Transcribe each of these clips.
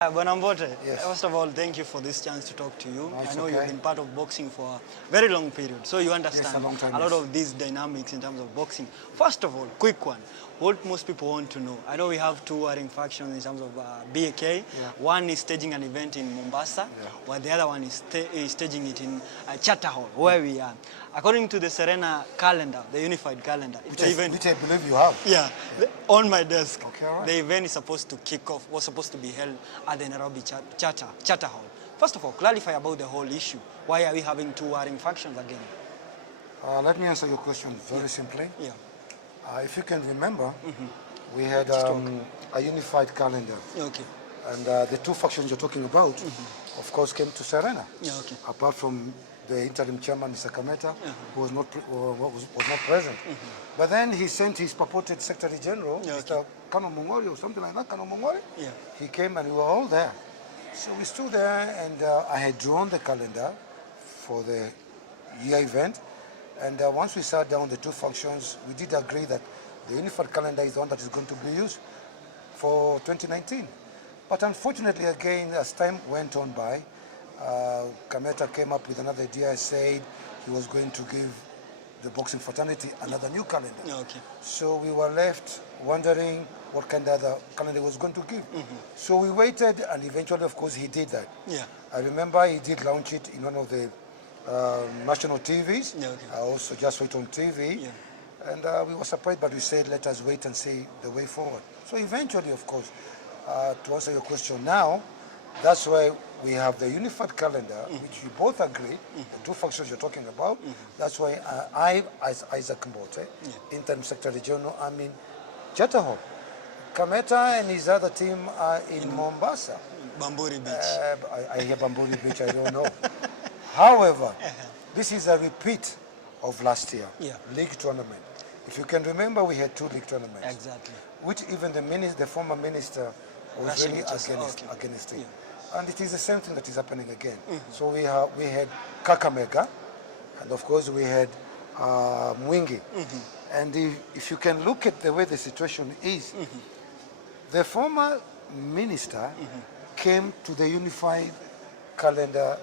Bwana Mbote, Yes. first of all, thank you for this chance to talk to you. No, I know okay. you've been part of boxing for a very long period, so you understand Yes, a long time, lot yes. of these dynamics in terms of boxing. First of all, quick one, what most people want to know. I know we have two warring factions in terms of BAK. Yeah. One is staging an event in Mombasa, Yeah. while the other one is staging it in Charter Hall, where we are. According to the Serena calendar, the unified calendar, Which I believe you have. yeah, on my desk. Okay, all right. The event is supposed to kick off, was supposed to be held at the Nairobi Charter Hall. First of all, clarify about the whole issue. Why are we having two warring factions again? Let me answer your question very simply. Yeah. If you can remember, we had a unified calendar. Okay. And the two factions you're talking about, of course, came to Serena. Yeah, okay. Apart from the interim chairman, Mr. Kameta, who was not, was not present. But then he sent his purported Secretary General, Yeah, Mr. Kano Mongori, or something like that, Kano Mongori. Yeah. He came and we were all there. So we stood there and I had drawn the calendar for the year event. And once we sat down, the two functions, we did agree that the unified calendar is the one that is going to be used for 2019. But unfortunately, again, as time went on by, Kameta came up with another idea, said he was going to give the boxing fraternity another new calendar. Okay. So we were left wondering what kind of other calendar he was going to give. So we waited, and eventually, of course, he did that. Yeah. I remember he did launch it in one of the national TVs. Yeah, okay. I also just wait on TV. Yeah. And we were surprised, but we said, let us wait and see the way forward. So eventually, of course, to answer your question now, that's why we have the unified calendar, which you both agree, the two factions you're talking about. That's why I, as Isaac Mbote, interim Secretary General, I'm in Charter Hall. Kameta and his other team are in Mombasa. Bamburi Beach. I hear Bamburi Beach, I don't know. However, this is a repeat of last year, league tournament. If you can remember, we had two league tournaments. Exactly. Which even the former minister was really against it. And it is the same thing that is happening again. So we had Kakamega, and of course we had Mwingi. And if you can look at the way the situation is, the former minister came to the unified calendar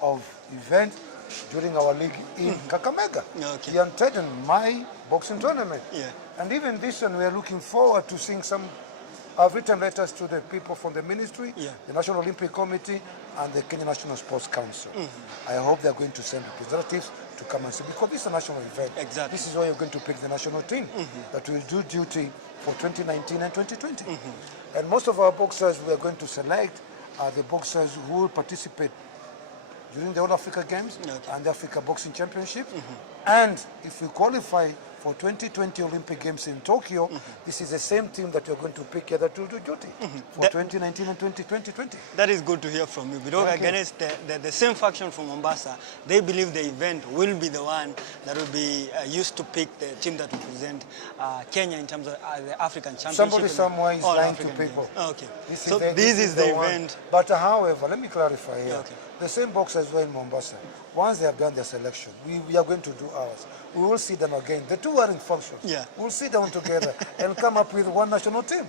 of events during our league in Kakamega. Okay. He attended my boxing tournament. Yeah. And even this one, we are looking forward to seeing some. I've written letters to the people from the ministry, the National Olympic Committee, and the Kenyan National Sports Council. I hope they're going to send representatives to come and see, because this is a national event. Exactly. This is why you're going to pick the national team that will do duty for 2019 and 2020. And most of our boxers we are going to select are the boxers who will participate during the All Africa Games and the Africa Boxing Championship. And if we qualify for 2020 Olympic Games in Tokyo, this is the same team that you're going to pick here that will do duty for 2019 and 2020. That is good to hear from you, because against the same faction from Mombasa, they believe the event will be the one that will be used to pick the team that will present Kenya in terms of the African Championship. Somebody somewhere is lying to people. Okay. This is the event. But however, let me clarify here. The same boxers were in Mombasa. Once they have done their selection, we are going to do ours. We will see them again. The two warring functions. We'll sit down together and come up with one national team.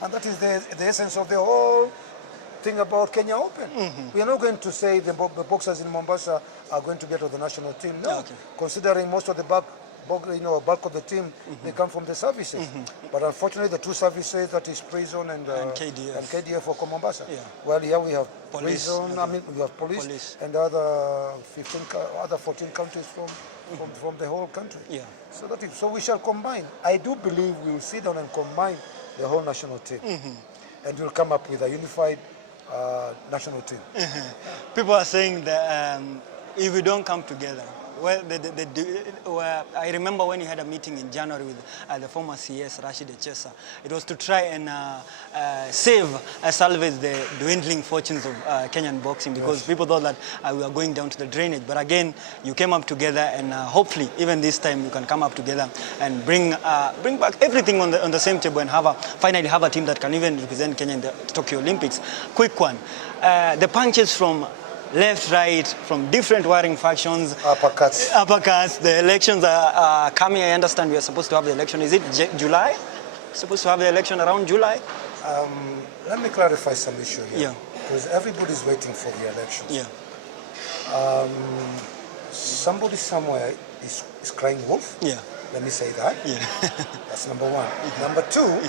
And that is the essence of the whole thing about Kenya Open. We are not going to say the boxers in Mombasa are going to get to the national team. No, considering most of the bulk of the team, they come from the services. But unfortunately, the two services, that is prison and KDF for Mombasa. Well, here we have police, prison, we have police. And other 14 countries from the whole country. So we shall combine. I do believe we will sit down and combine the whole national team. And we'll come up with a unified national team. People are saying that if we don't come together, well, I remember when you had a meeting in January with the former CS, Rashid Echesa. It was to try and salvage the dwindling fortunes of Kenyan boxing, because people thought that we were going down to the drainage. But again, you came up together, and hopefully, even this time, you can come up together and bring back everything on the same table, and finally have a team that can even represent Kenya in the Tokyo Olympics. Quick one, the punches from left, right, from different warring factions. Uppercuts. The elections are coming. I understand we are supposed to have the election. Is it July? Supposed to have the election around July? Let me clarify some issue here. Yeah. Because everybody's waiting for the elections. Yeah. Somebody somewhere is crying wolf. Yeah. Let me say that. Yeah. That's number one. Number two,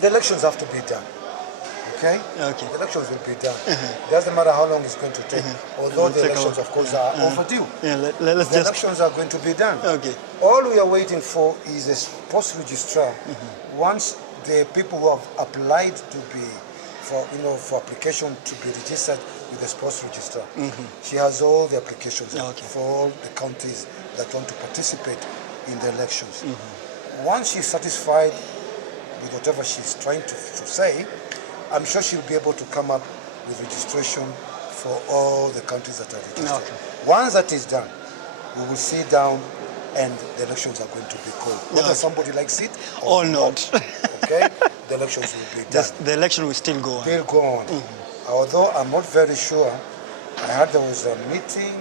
the elections have to be done. Okay? Okay. The elections will be done. Doesn't matter how long it's going to take. Although the elections, of course, are overdue. Yeah, let's the elections are going to be done. Okay. All we are waiting for is a post registrar. Once the people who have applied to be for application to be registered with the sports registrar. She has all the applications for all the counties that want to participate in the elections. Once she's satisfied with whatever she's trying to say, I'm sure she'll be able to come up with registration for all the counties that are registered. Once that is done, we will sit down and the elections are going to be called. Whether somebody likes it or not. Okay? The elections will be done. The election will still go on. They'll go on. Although I'm not very sure. I heard there was a meeting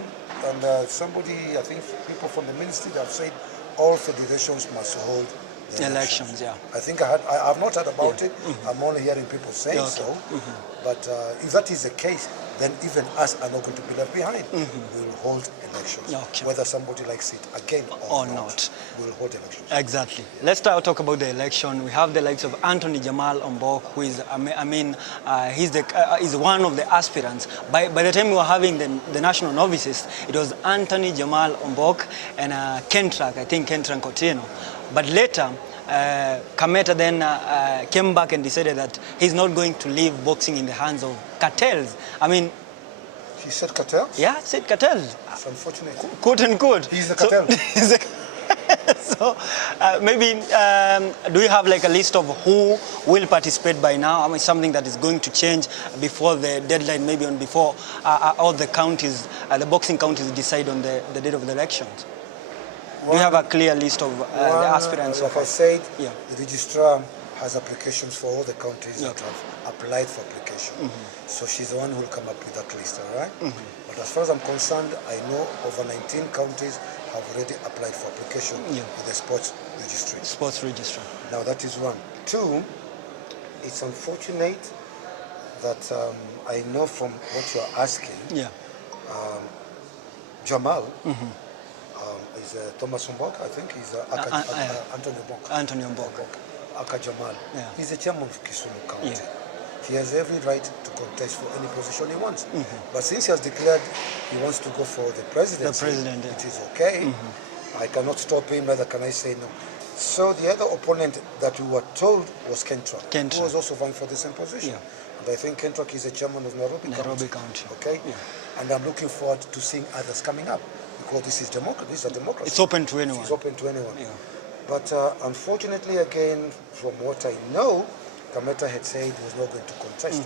and somebody, I think people from the ministry have said all federations must hold the elections. I think I've not heard about it. I'm only hearing people saying so. But if that is the case, then even us are not going to be left behind. We will hold elections. Whether somebody likes it again or not, we will hold elections. Exactly. Let's talk about the election. We have the likes of Anthony Jamal Mbote, who is, he's one of the aspirants. By the time we were having the national novices, it was Anthony Jamal Mbote and Kentrak, I think Kentrak Otieno. But later, Kameta then came back and decided that he's not going to leave boxing in the hands of cartels. I mean... He said cartels? Yeah, said cartels. It's unfortunate. Quote unquote. He's the cartel. So maybe, do you have like a list of who will participate by now? I mean, something that is going to change before the deadline, maybe on before all the counties, the boxing counties decide on the date of the elections? Do you have a clear list of the aspirants? Like I said, the registrar has applications for all the counties that have applied for application. So she's the one who will come up with that list, all right? But as far as I'm concerned, I know over 19 counties have already applied for application with the sports registry. Sports registry. Now that is one. Two, it's unfortunate that I know from what you're asking, Jamal, is Thomas Mbote, I think he's Anthony Mbote. Anthony Mbote. Aka Jamal. He's the chairman of Kisumu County. He has every right to contest for any position he wants. But since he has declared he wants to go for the presidency, which is okay, I cannot stop him, neither can I say no. So the other opponent that we were told was Kentrak, who was also vying for the same position. And I think Kentrak is the chairman of Nairobi County. Okay? And I'm looking forward to seeing others coming up. Because this is democracy. This is a democracy. It's open to anyone. It's open to anyone. But unfortunately, again, from what I know, Kameta had said he was not going to contest.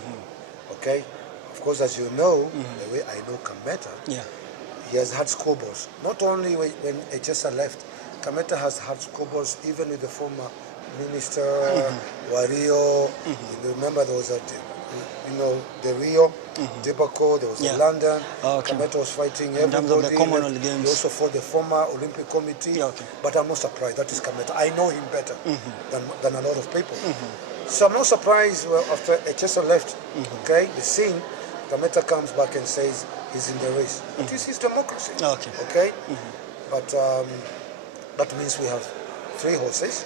Okay? Of course, as you know, the way I know Kameta, he has had squabbles. Not only when Echesa left, Kameta has had squabbles even with the former minister, Wario. You remember there was the Rio, debacle, there was the London. Kameta was fighting everybody. In terms of the Commonwealth Games. He also fought the former Olympic Committee. But I'm not surprised. That is Kameta. I know him better than a lot of people. So I'm not surprised after Echesa left, the scene, Kameta comes back and says he's in the race. But this is democracy. Okay? But that means we have 3 horses.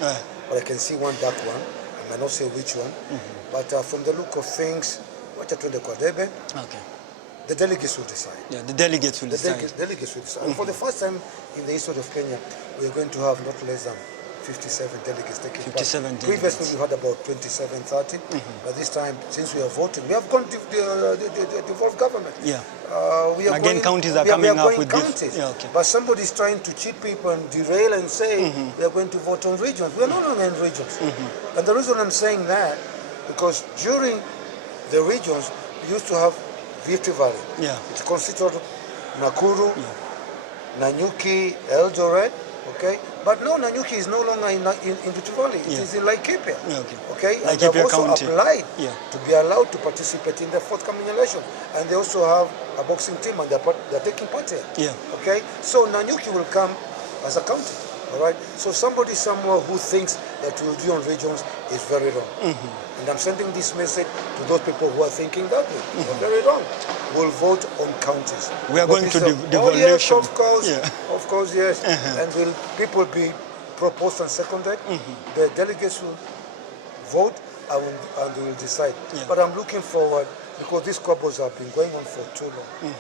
But I can see one dark one. I might not say which one. But from the look of things, the delegates will decide. The delegates will decide. Delegates will decide. And for the first time in the history of Kenya, we're going to have not less than 57 delegates taking part. Previously, we had about 27, 30. But this time, since we are voting, we have gone to the devolved government. Counties are coming up with counties. But somebody is trying to cheat people and derail and say we are going to vote on regions. We are no longer in regions. And the reason I'm saying that, because during the regions, we used to have Rift Valley. It constituted Nakuru, Nanyuki, Eldoret. Okay, but no, Nanyuki is no longer in Rift Valley. It is in Laikipia. Okay, and they have also applied to be allowed to participate in the forthcoming election, and they also have a boxing team, and they're taking part here. Okay, so Nanyuki will come as a county. All right. So somebody somewhere who thinks that we'll do on regions is very wrong. And I'm sending this message to those people who are thinking that way. They're very wrong. We'll vote on counties. We are going to devolution. Oh yes, of course, yes. And will people be proposed and seconded? The delegates will vote and they will decide. But I'm looking forward, because these squabbles have been going on for too long.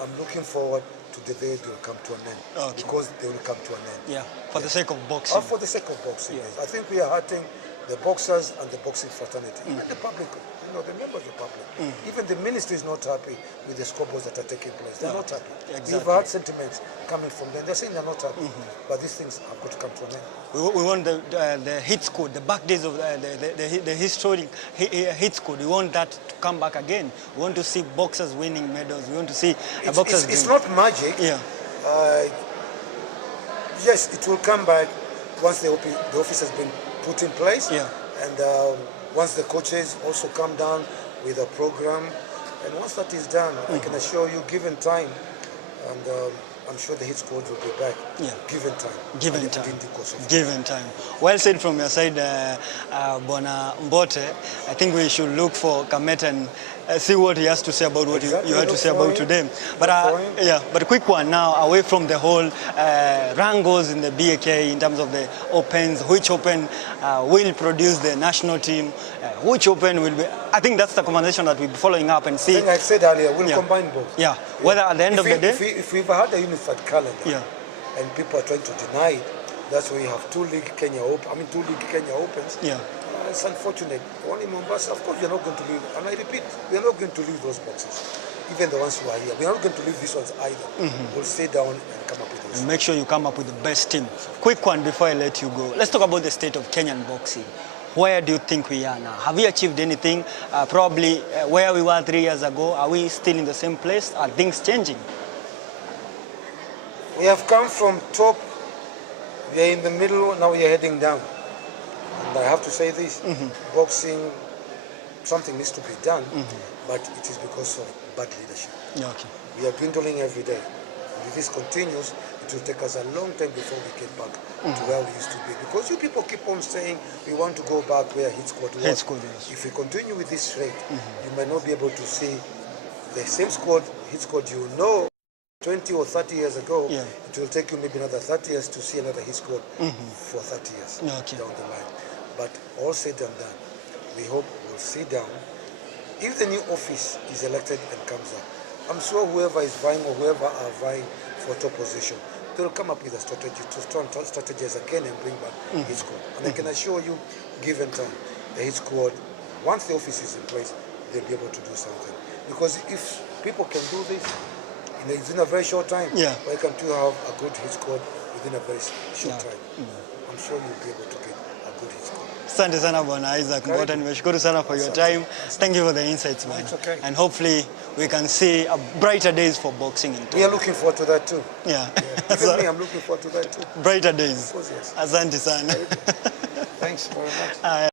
I'm looking forward to the day they will come to an end. Because they will come to an end. Yeah, for the sake of boxing. For the sake of boxing, yes. I think we are hurting the boxers and the boxing fraternity, even the public, the members of the public. Even the ministry is not happy with the squabbles that are taking place. They're not happy. Exactly. We've heard sentiments coming from them. They're saying they're not happy. But these things have got to come to an end. We want the hit squad, the back days of the historic hit squad. We want that to come back again. We want to see boxers winning medals. We want to see boxers. It's not magic. Yeah. Yes, it will come back once the office has been put in place. Yeah. And once the coaches also come down with a program, and once that is done, I can assure you, given time, and I'm sure the hit squad will be back. Yeah. Given time. Given time. Given time. Well said from your side, Bona Mbote. I think we should look for Kamet and see what he has to say about what you had to say about today. But but a quick one now, away from the whole wrangles in the BAK in terms of the opens, which open will produce the national team, which open will be. I think that's the conversation that we'll be following up and see. I think I said earlier, we'll combine both. Yeah. Whether at the end of the day, if we've had a unified calendar, and people are trying to deny it, that's why you have two League Kenya Opens. Yeah. It's unfortunate. Only Mombasa, of course, we are not going to leave. And I repeat, we are not going to leave those boxes. Even the ones who are here, we are not going to leave these ones either. We'll stay down and come up with this. And make sure you come up with the best team. Quick one before I let you go. Let's talk about the state of Kenyan boxing. Where do you think we are now? Have we achieved anything? Probably where we were 3 years ago. Are we still in the same place? Are things changing? We have come from top. We are in the middle. Now we are heading down. And I have to say this, boxing, something needs to be done, but it is because of bad leadership. Okay. We are dwindling every day. And if this continues, it will take us a long time before we get back to where we used to be. Because you people keep on saying we want to go back where hit squad was. If we continue with this rate, you might not be able to see the same squad, hit squad 20 or 30 years ago. It will take you maybe another 30 years to see another hit squad for 30 years down the line. But all said and done, we hope we'll sit down. If the new office is elected and comes up, I'm sure whoever is vying or whoever are vying for top position, they'll come up with a strategy to strategize again and bring back hit squad. And I can assure you, given time, the hit squad, once the office is in place, they'll be able to do something. Because if people can do this in a very short time, why can't you have a good hit squad within a very short time? I'm sure you'll be able to get a good hit squad. Asante sana Bwana Isaac Mbote, nimeshukuru sana for your time. Thank you for the insights, man. Okay. And hopefully we can see brighter days for boxing in Togo. We are looking forward to that too. Yeah. Even me, I'm looking forward to that too. Brighter days. Of course, yes. Asante sana. Thanks very much.